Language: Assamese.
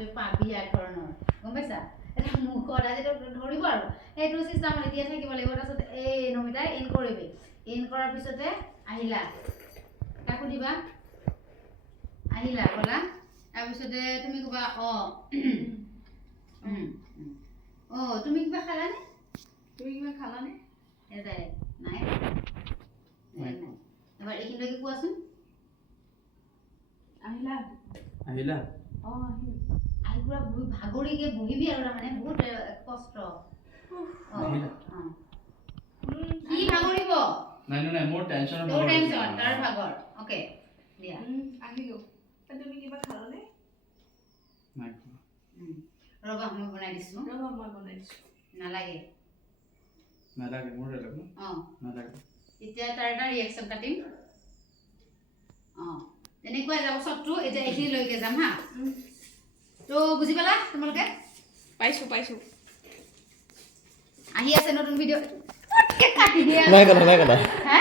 তই পাবি এক ধৰণৰ গম পাইছা এটা মুখত আজি ধৰিব আৰু এইটো চিষ্টেম এতিয়া থাকিব লাগিব তাৰপিছত এই নমিতাই ইন কৰিবি ইন কৰাৰ পিছতে আহিলা কাকো দিবা আহিলা ক'লা তাৰপিছতে তুমি ক'বা তুমি কিবা খালানে এটাই নাই এবাৰ এইখিনিলৈকে কোৱাচোন আহিলা আহিলা আহি পুৰা ভাগৰিকে বহিবি আৰু তাৰমানে বহুত কষ্ট কি ভাগৰিব নাই মোৰ টেনচন তাৰ ভাগৰ ওকে দিয়া আহিলো তুমি কিবা খালানে নাই ৰবা মই বনাই দিছো নালাগে মোৰ নালাগে এতিয়া তাৰ এটা ৰিয়েকচন কাটিম তেনেকুৱাই যাব চবটো এতিয়া এইখিনিলৈকে যাম হা তো বুজি পালা তোমালোকে পাইছো আহি আছে নতুন ভিডিঅ' কাটি দিয়া নাই কথা হা